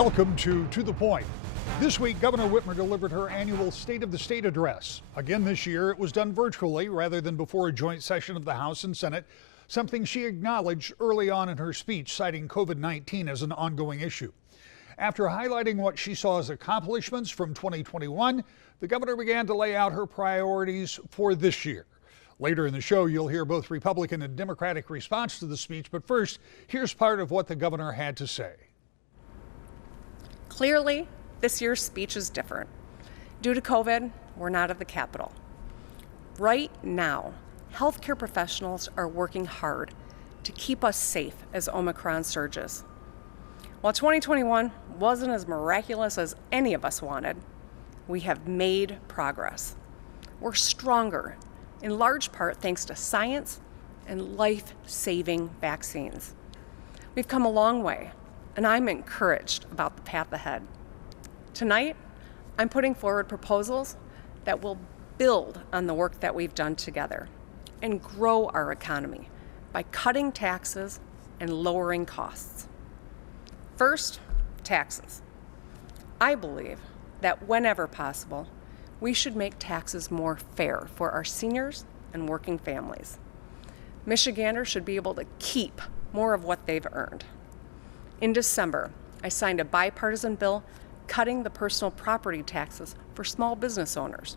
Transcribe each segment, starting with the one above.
Welcome to the Point. This week, Governor Whitmer delivered her annual State of the State address. Again this year, it was done virtually rather than before a joint session of the House and Senate, something she acknowledged early on in her speech, citing COVID-19 as an ongoing issue. After highlighting what she saw as accomplishments from 2021, the governor began to lay out her priorities for this year. Later in the show, you'll hear both Republican and Democratic response to the speech, but first, here's part of what the governor had to say. Clearly, this year's speech is different. Due to COVID, we're not at the Capitol. Right now, healthcare professionals are working hard to keep us safe as Omicron surges. While 2021 wasn't as miraculous as any of us wanted, we have made progress. We're stronger, in large part thanks to science and life-saving vaccines. We've come a long way, and I'm encouraged about the path ahead. Tonight, I'm putting forward proposals that will build on the work that we've done together and grow our economy by cutting taxes and lowering costs. First, taxes. I believe that whenever possible, we should make taxes more fair for our seniors and working families. Michiganders should be able to keep more of what they've earned. In December, I signed a bipartisan bill cutting the personal property taxes for small business owners.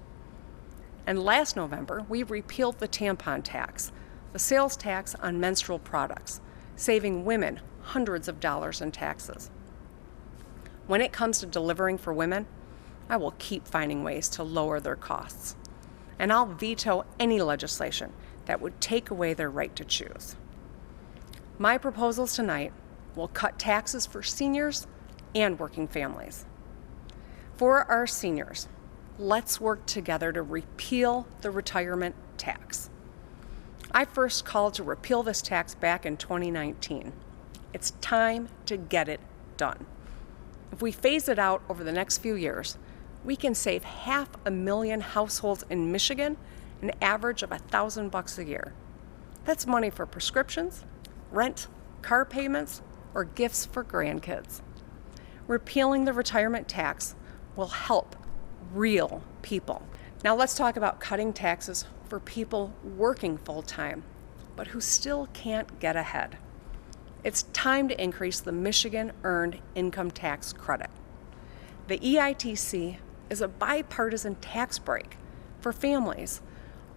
And last November, we repealed the tampon tax, the sales tax on menstrual products, saving women hundreds of dollars in taxes. When it comes to delivering for women, I will keep finding ways to lower their costs. And I'll veto any legislation that would take away their right to choose. My proposals tonight will cut taxes for seniors and working families. For our seniors, let's work together to repeal the retirement tax. I first called to repeal this tax back in 2019. It's time to get it done. If we phase it out over the next few years, we can save 500,000 households in Michigan an average of $1,000 a year. That's money for prescriptions, rent, car payments, or gifts for grandkids. Repealing the retirement tax will help real people. Now let's talk about cutting taxes for people working full-time, but who still can't get ahead. It's time to increase the Michigan Earned Income Tax Credit. The EITC is a bipartisan tax break for families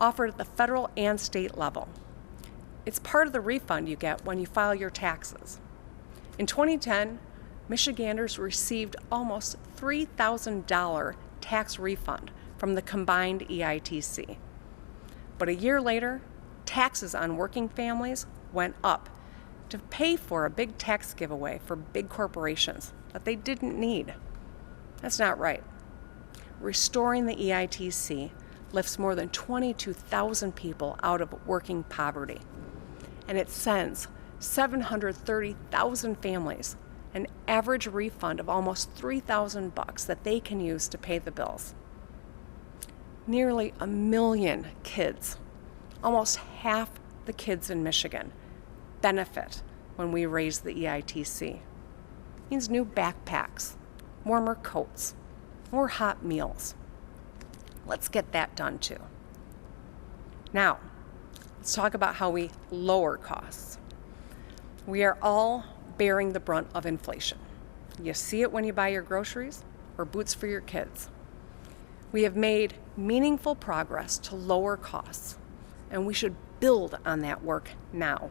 offered at the federal and state level. It's part of the refund you get when you file your taxes. In 2010, Michiganders received almost $3,000 tax refund from the combined EITC. But a year later, taxes on working families went up to pay for a big tax giveaway for big corporations that they didn't need. That's not right. Restoring the EITC lifts more than 22,000 people out of working poverty, and it sends 730,000 families an average refund of almost $3,000 that they can use to pay the bills. Nearly 1 million kids, almost half the kids in Michigan, benefit when we raise the EITC. It means new backpacks, warmer coats, more hot meals. Let's get that done too. Now, let's talk about how we lower costs. We are all bearing the brunt of inflation. You see it when you buy your groceries or boots for your kids. We have made meaningful progress to lower costs, and we should build on that work now.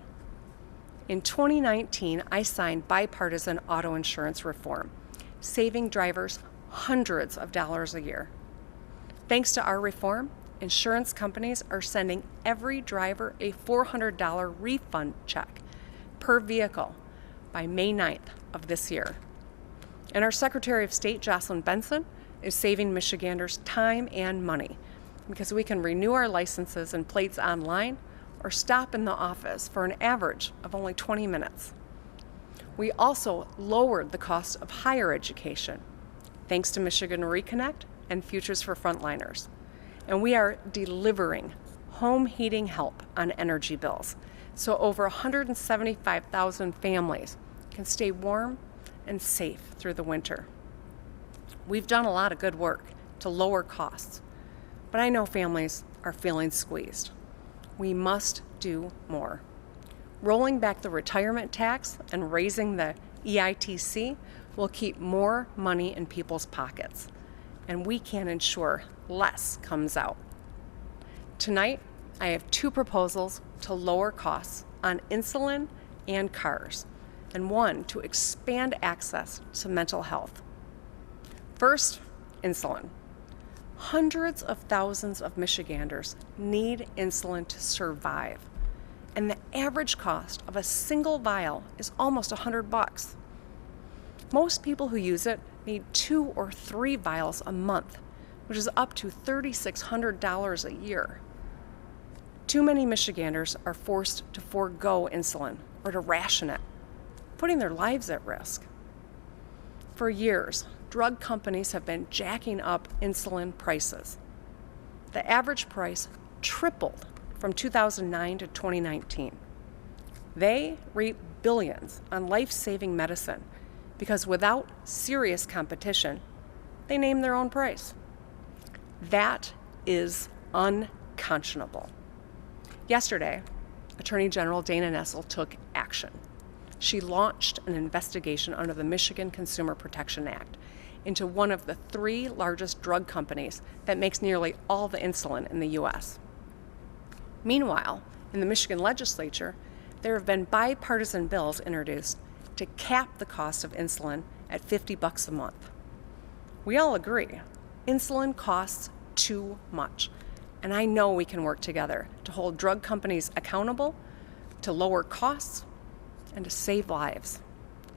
In 2019, I signed bipartisan auto insurance reform, saving drivers hundreds of dollars a year. Thanks to our reform, insurance companies are sending every driver a $400 refund check per vehicle by May 9th of this year. And our Secretary of State, Jocelyn Benson, is saving Michiganders time and money because we can renew our licenses and plates online or stop in the office for an average of only 20 minutes. We also lowered the cost of higher education, thanks to Michigan Reconnect and Futures for Frontliners. And we are delivering home heating help on energy bills, so over 175,000 families can stay warm and safe through the winter. We've done a lot of good work to lower costs, but I know families are feeling squeezed. We must do more. Rolling back the retirement tax and raising the EITC will keep more money in people's pockets, and we can ensure less comes out. Tonight, I have two proposals to lower costs on insulin and cars, and one to expand access to mental health. First, insulin. Hundreds of thousands of Michiganders need insulin to survive, and the average cost of a single vial is almost $100. Most people who use it need 2 or 3 vials a month, which is up to $3,600 a year. Too many Michiganders are forced to forego insulin or to ration it, putting their lives at risk. For years, drug companies have been jacking up insulin prices. The average price tripled from 2009 to 2019. They reap billions on life-saving medicine because without serious competition, they name their own price. That is unconscionable. Yesterday, Attorney General Dana Nessel took action. She launched an investigation under the Michigan Consumer Protection Act into one of the 3 largest drug companies that makes nearly all the insulin in the U.S. Meanwhile, in the Michigan legislature, there have been bipartisan bills introduced to cap the cost of insulin at $50 a month. We all agree, insulin costs too much, and I know we can work together to hold drug companies accountable, to lower costs, and to save lives.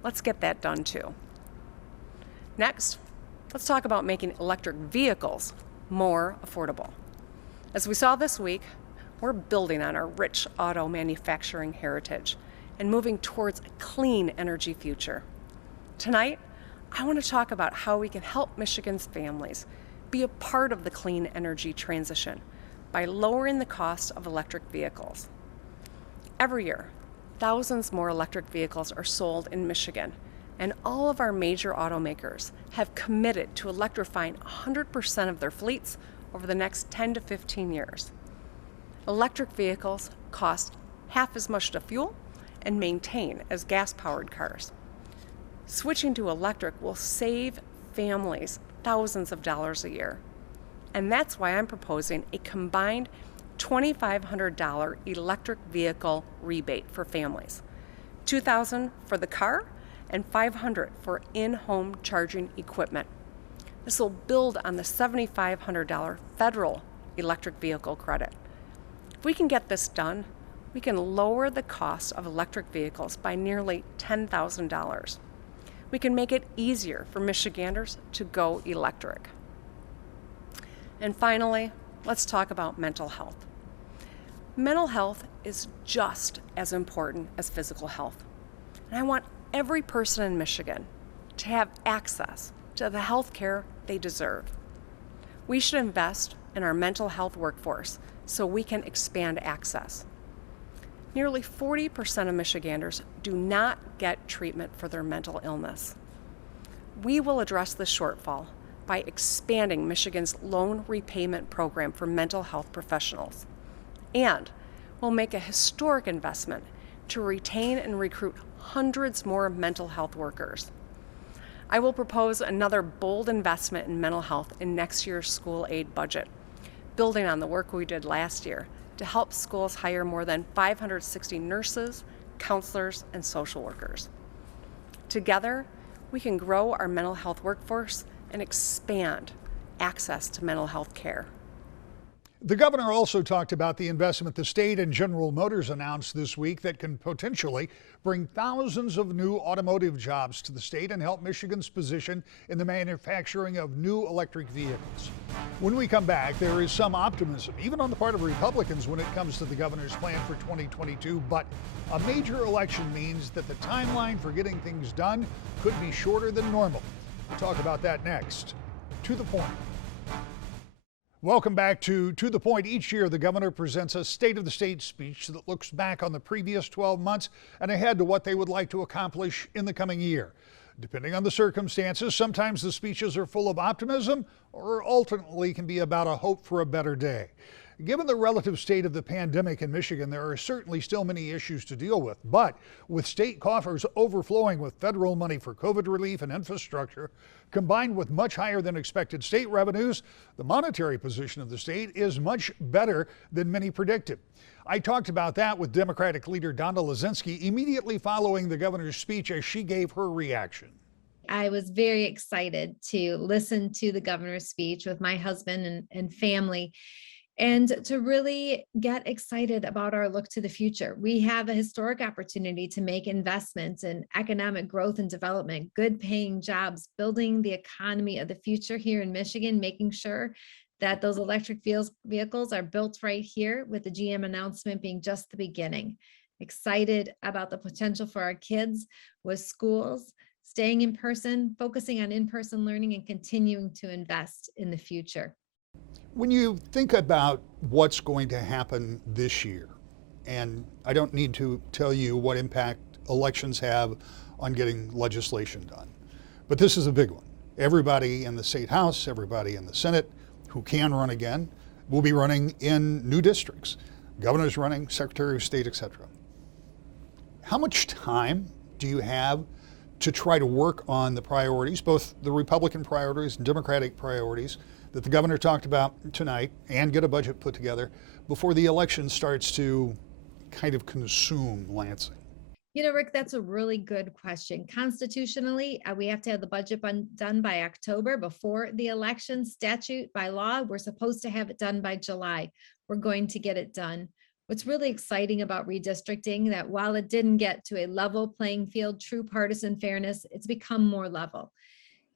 Let's get that done too. Next, let's talk about making electric vehicles more affordable. As we saw this week, we're building on our rich auto manufacturing heritage and moving towards a clean energy future. Tonight, I want to talk about how we can help Michigan's families be a part of the clean energy transition by lowering the cost of electric vehicles. Every year, thousands more electric vehicles are sold in Michigan, and all of our major automakers have committed to electrifying 100% of their fleets over the next 10 to 15 years. Electric vehicles cost half as much to fuel and maintain as gas-powered cars. Switching to electric will save families thousands of dollars a year. And that's why I'm proposing a combined $2,500 electric vehicle rebate for families. $2,000 for the car and $500 for in-home charging equipment. This will build on the $7,500 federal electric vehicle credit. If we can get this done, we can lower the cost of electric vehicles by nearly $10,000. We can make it easier for Michiganders to go electric. And finally, let's talk about mental health. Mental health is just as important as physical health. And I want every person in Michigan to have access to the health care they deserve. We should invest in our mental health workforce so we can expand access. Nearly 40% of Michiganders do not get treatment for their mental illness. We will address this shortfall by expanding Michigan's loan repayment program for mental health professionals. And we'll make a historic investment to retain and recruit hundreds more mental health workers. I will propose another bold investment in mental health in next year's school aid budget, building on the work we did last year to help schools hire more than 560 nurses, counselors, and social workers. Together, we can grow our mental health workforce and expand access to mental health care. The governor also talked about the investment the state and General Motors announced this week that can potentially bring thousands of new automotive jobs to the state and help Michigan's position in the manufacturing of new electric vehicles. When we come back, there is some optimism, even on the part of Republicans, when it comes to the governor's plan for 2022. But a major election means that the timeline for getting things done could be shorter than normal. We'll talk about that next. To the Point. Welcome back to the Point. Each year, the governor presents a State of the State speech that looks back on the previous 12 months and ahead to what they would like to accomplish in the coming year. Depending on the circumstances, sometimes the speeches are full of optimism or ultimately can be about a hope for a better day. Given the relative state of the pandemic in Michigan, there are certainly still many issues to deal with. But with state coffers overflowing with federal money for COVID relief and infrastructure, combined with much higher than expected state revenues, the monetary position of the state is much better than many predicted. I talked about that with Democratic leader Donna Lasinski immediately following the governor's speech as she gave her reaction. I was very excited to listen to the governor's speech with my husband and family, and to really get excited about our look to the future. We have a historic opportunity to make investments in economic growth and development, good paying jobs, building the economy of the future here in Michigan, making sure that those electric vehicles are built right here, with the GM announcement being just the beginning. Excited about the potential for our kids with schools, staying in person, focusing on in-person learning, and continuing to invest in the future. When you think about what's going to happen this year, and I don't need to tell you what impact elections have on getting legislation done, but this is a big one. Everybody in the state house, everybody in the Senate who can run again will be running in new districts. Governor's running, Secretary of State, etc. How much time do you have to try to work on the priorities, both the Republican priorities and Democratic priorities that the governor talked about tonight, and get a budget put together before the election starts to kind of consume Lansing? You know, Rick, that's a really good question. Constitutionally, we have to have the budget done by October before the election. Statute by law, we're supposed to have it done by July. We're going to get it done. What's really exciting about redistricting, that while it didn't get to a level playing field, true partisan fairness, it's become more level.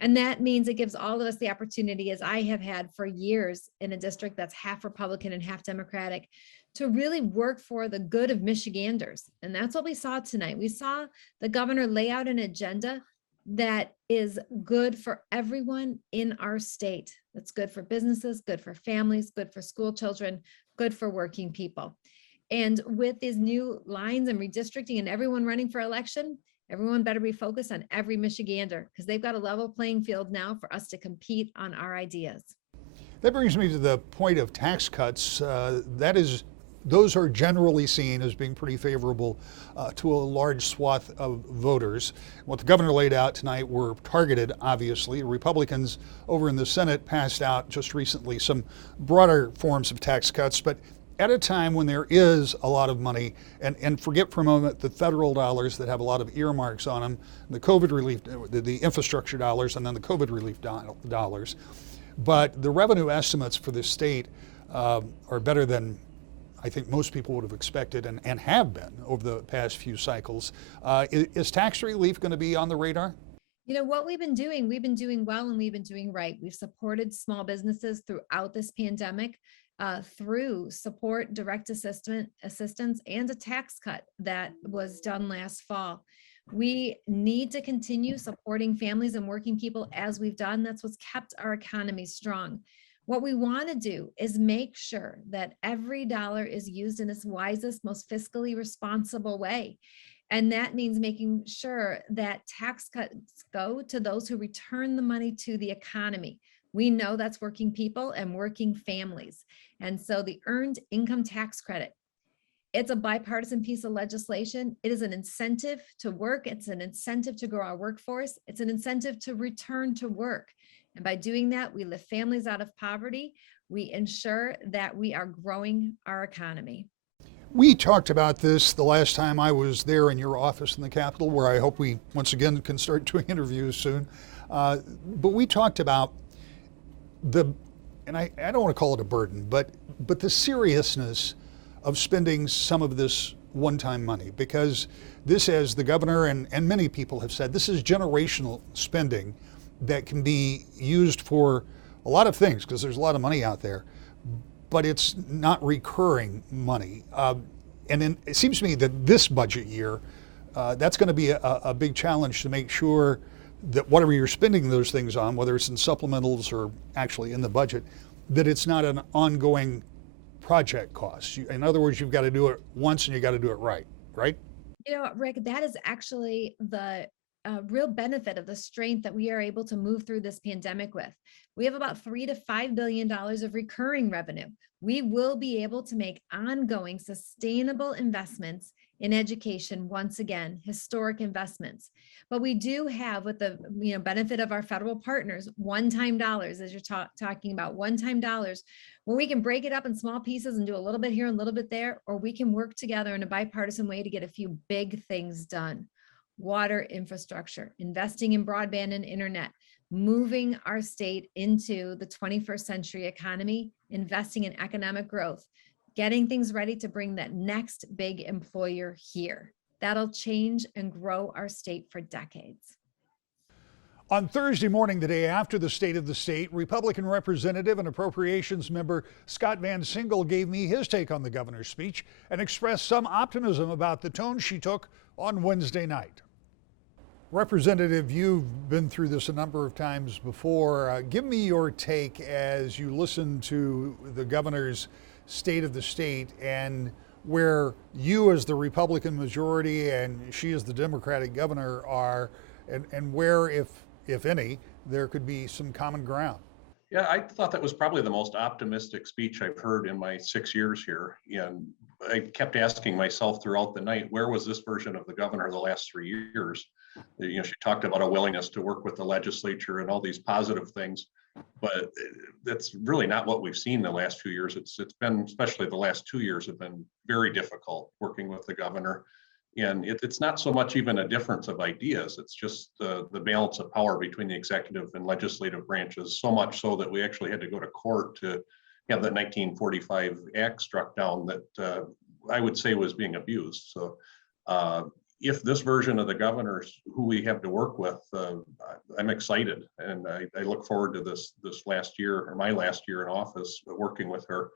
And that means it gives all of us the opportunity, as I have had for years in a district that's half Republican and half Democratic, to really work for the good of Michiganders. And that's what we saw tonight. We saw the governor lay out an agenda that is good for everyone in our state. That's good for businesses, good for families, good for school children, good for working people. And with these new lines and redistricting and everyone running for election, everyone better be focused on every Michigander, because they've got a level playing field now for us to compete on our ideas. That brings me to the point of tax cuts. Those are generally seen as being pretty favorable to a large swath of voters. What the governor laid out tonight were targeted, obviously. Republicans over in the Senate passed out just recently some broader forms of tax cuts, but at a time when there is a lot of money, and forget for a moment the federal dollars that have a lot of earmarks on them, the COVID relief, the infrastructure dollars, and then the COVID relief dollars. But the revenue estimates for the state are better than I think most people would have expected, and have been over the past few cycles. Is tax relief going to be on the radar? You know, what we've been doing well, and we've been doing right. We've supported small businesses throughout this pandemic through support, direct assistance, and a tax cut that was done last fall. We need to continue supporting families and working people as we've done. That's what's kept our economy strong. What we want to do is make sure that every dollar is used in its wisest, most fiscally responsible way. And that means making sure that tax cuts go to those who return the money to the economy. We know that's working people and working families. And so the earned income tax credit, it's a bipartisan piece of legislation. It is an incentive to work. It's an incentive to grow our workforce. It's an incentive to return to work. And by doing that, we lift families out of poverty. We ensure that we are growing our economy. We talked about this the last time I was there in your office in the Capitol, where I hope we once again can start doing interviews soon. But we talked about and I don't want to call it a burden, but the seriousness of spending some of this one-time money, because this, as the governor and many people have said, this is generational spending that can be used for a lot of things, because there's a lot of money out there, but it's not recurring money. And then it seems to me that this budget year, that's going to be a big challenge to make sure that whatever you're spending those things on, whether it's in supplementals or actually in the budget, that it's not an ongoing project cost. In other words, you've got to do it once and you got to do it right? You know, Rick, that is actually the real benefit of the strength that we are able to move through this pandemic with. We have about $3 to $5 billion of recurring revenue. We will be able to make ongoing sustainable investments in education. Once again, historic investments. But we do have, with the benefit of our federal partners, one-time dollars, as you're talking about, one-time dollars, where we can break it up in small pieces and do a little bit here and a little bit there, or we can work together in a bipartisan way to get a few big things done. Water infrastructure, investing in broadband and internet, moving our state into the 21st century economy, investing in economic growth, getting things ready to bring that next big employer here. That'll change and grow our state for decades. On Thursday morning, the day after the State of the State, Republican Representative and Appropriations Member Scott VanSingel gave me his take on the governor's speech and expressed some optimism about the tone she took on Wednesday night. Representative, you've been through this a number of times before. Give me your take as you listen to the governor's State of the State and where you as the Republican majority and she as the Democratic governor are, and where, if any, there could be some common ground. Yeah, I thought that was probably the most optimistic speech I've heard in my 6 years here. And I kept asking myself throughout the night, where was this version of the governor the last 3 years? She talked about a willingness to work with the legislature and all these positive things, but that's really not what we've seen the last few years. It's been, especially the last 2 years, have been very difficult working with the governor. And it's not so much even a difference of ideas. It's just the balance of power between the executive and legislative branches, so much so that we actually had to go to court to have that 1945 act struck down that I would say was being abused. So if this version of the governor's who we have to work with, I'm excited. And I look forward to this last year, or my last year in office, working with her.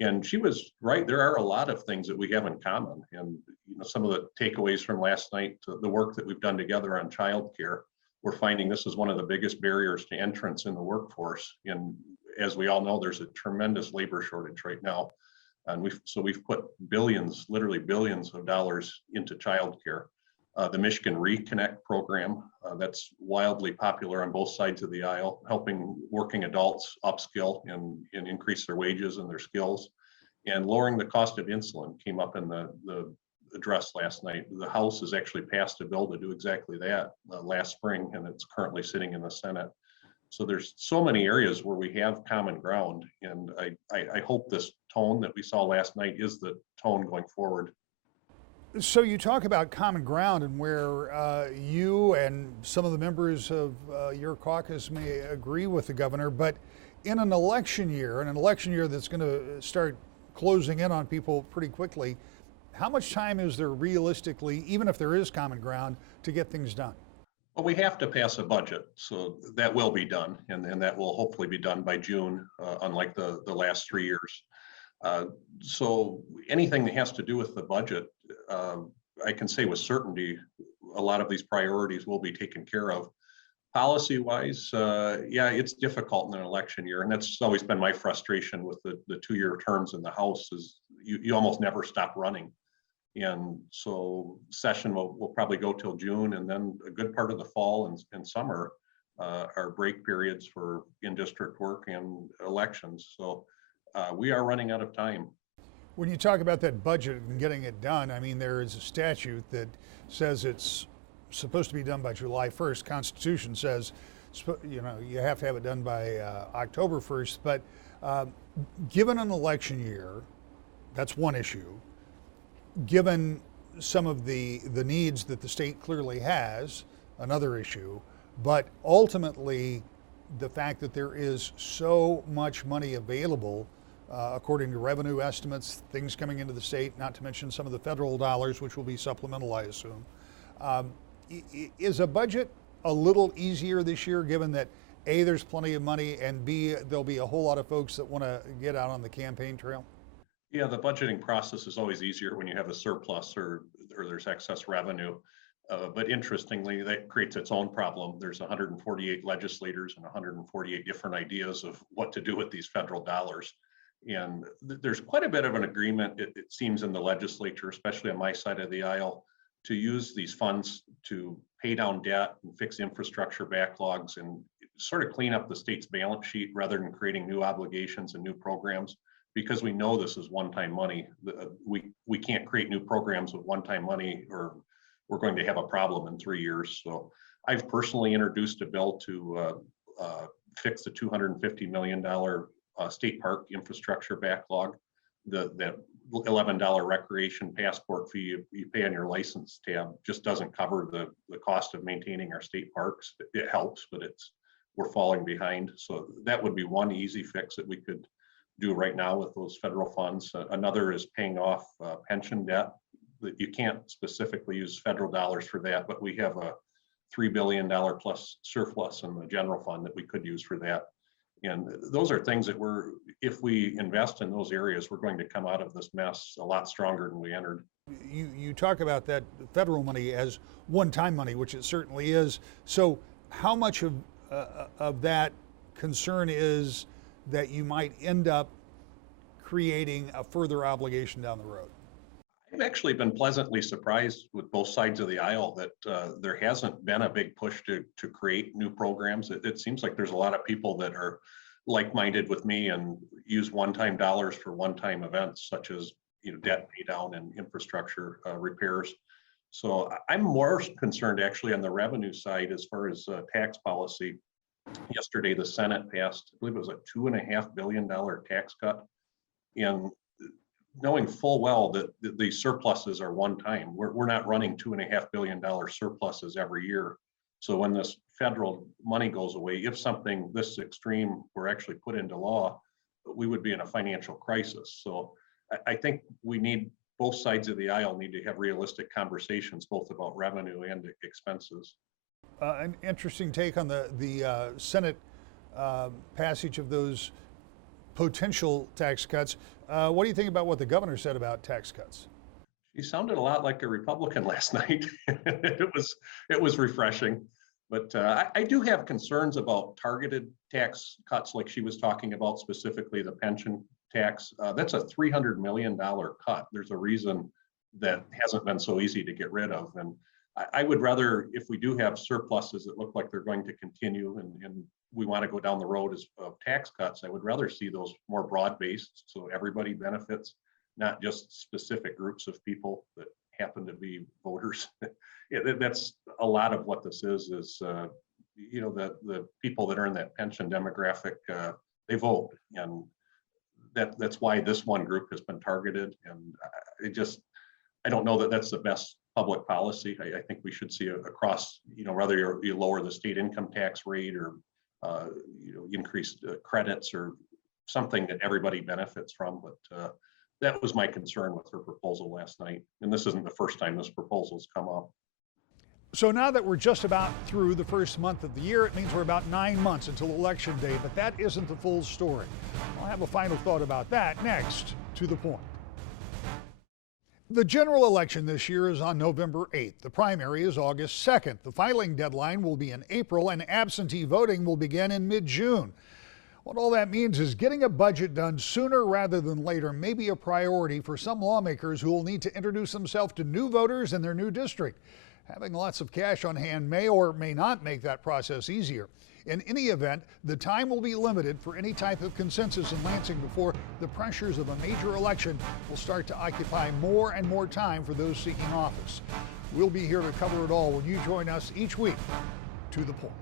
And she was right. There are a lot of things that we have in common. And some of the takeaways from last night, the work that we've done together on childcare, we're finding this is one of the biggest barriers to entrance in the workforce. And as we all know, there's a tremendous labor shortage right now. And we've put billions, literally billions of dollars into childcare. The Michigan Reconnect program, that's wildly popular on both sides of the aisle, helping working adults upskill and increase their wages and their skills. And lowering the cost of insulin came up in the address last night. The House has actually passed a bill to do exactly that last spring, and it's currently sitting in the Senate. So there's so many areas where we have common ground, and I hope this tone that we saw last night is the tone going forward. So you talk about common ground and where you and some of the members of your caucus may agree with the governor, but in an election year that's going to start closing in on people pretty quickly, how much time is there realistically, even if there is common ground, to get things done? Well, we have to pass a budget, so that will be done, and that will hopefully be done by June, unlike the last 3 years. So anything that has to do with the budget, I can say with certainty, a lot of these priorities will be taken care of. Policy-wise, yeah, it's difficult in an election year, and that's always been my frustration with the 2-year terms in the House is you almost never stop running. And so session will probably go till June, and then a good part of the fall and summer are break periods for in-district work and elections. So we are running out of time. When you talk about that budget and getting it done, I mean, there is a statute that says it's supposed to be done by July 1st. Constitution says, you have to have it done by October 1st. But given an election year, that's one issue. Given some of the needs that the state clearly has, another issue. But ultimately, the fact that there is so much money available, according to revenue estimates, things coming into the state, not to mention some of the federal dollars, which will be supplemental, I assume. Is a budget a little easier this year, given that A, there's plenty of money, and B, there'll be a whole lot of folks that want to get out on the campaign trail? Yeah, the budgeting process is always easier when you have a surplus or there's excess revenue. But interestingly, that creates its own problem. There's 148 legislators and 148 different ideas of what to do with these federal dollars. And there's quite a bit of an agreement, it seems, in the legislature, especially on my side of the aisle, to use these funds to pay down debt and fix infrastructure backlogs and sort of clean up the state's balance sheet rather than creating new obligations and new programs, because we know this is one-time money. We can't create new programs with one-time money, or we're going to have a problem in 3 years. So I've personally introduced a bill to fix the $250 million state park infrastructure backlog. That $11 recreation passport fee you pay on your license tab just doesn't cover the cost of maintaining our state parks. It helps, but we're falling behind. So that would be one easy fix that we could do right now with those federal funds. Another is paying off pension debt. That you can't specifically use federal dollars for that, but we have a $3 billion plus surplus in the general fund that we could use for that. And those are things that if we invest in those areas, we're going to come out of this mess a lot stronger than we entered. You talk about that federal money as one-time money, which it certainly is. So how much of that concern is that you might end up creating a further obligation down the road? I've actually been pleasantly surprised with both sides of the aisle that there hasn't been a big push to create new programs. It seems like there's a lot of people that are like-minded with me and use one-time dollars for one-time events, such as debt pay down and infrastructure repairs. So I'm more concerned actually on the revenue side as far as tax policy. Yesterday, the Senate passed, I believe it was a $2.5 billion tax cut. And knowing full well that the surpluses are one time, we're not running $2.5 billion surpluses every year. So when this federal money goes away, if something this extreme were actually put into law, we would be in a financial crisis. So I think both sides of the aisle need to have realistic conversations, both about revenue and expenses. An interesting take on the Senate passage of those potential tax cuts. What do you think about what the governor said about tax cuts? She sounded a lot like a Republican last night. It was refreshing, but I do have concerns about targeted tax cuts, like she was talking about, specifically the pension tax. That's a $300 million cut. There's a reason that hasn't been so easy to get rid of, and I would rather, if we do have surpluses that look like they're going to continue, and we want to go down the road of tax cuts, I would rather see those more broad-based so everybody benefits, not just specific groups of people that happen to be voters. That's a lot of what this is the people that are in that pension demographic, they vote, and that's why this one group has been targeted. And I don't know that that's the best public policy. I think we should see across, whether you lower the state income tax rate or increase credits or something that everybody benefits from. But that was my concern with her proposal last night. And this isn't the first time this proposal's come up. So now that we're just about through the first month of the year, it means we're about 9 months until Election Day, but that isn't the full story. I'll have a final thought about that next. To the point. The general election this year is on November 8th. The primary is August 2nd. The filing deadline will be in April, and absentee voting will begin in mid-June. What all that means is getting a budget done sooner rather than later may be a priority for some lawmakers who will need to introduce themselves to new voters in their new district. Having lots of cash on hand may or may not make that process easier. In any event, the time will be limited for any type of consensus in Lansing before the pressures of a major election will start to occupy more and more time for those seeking office. We'll be here to cover it all when you join us each week. To the point.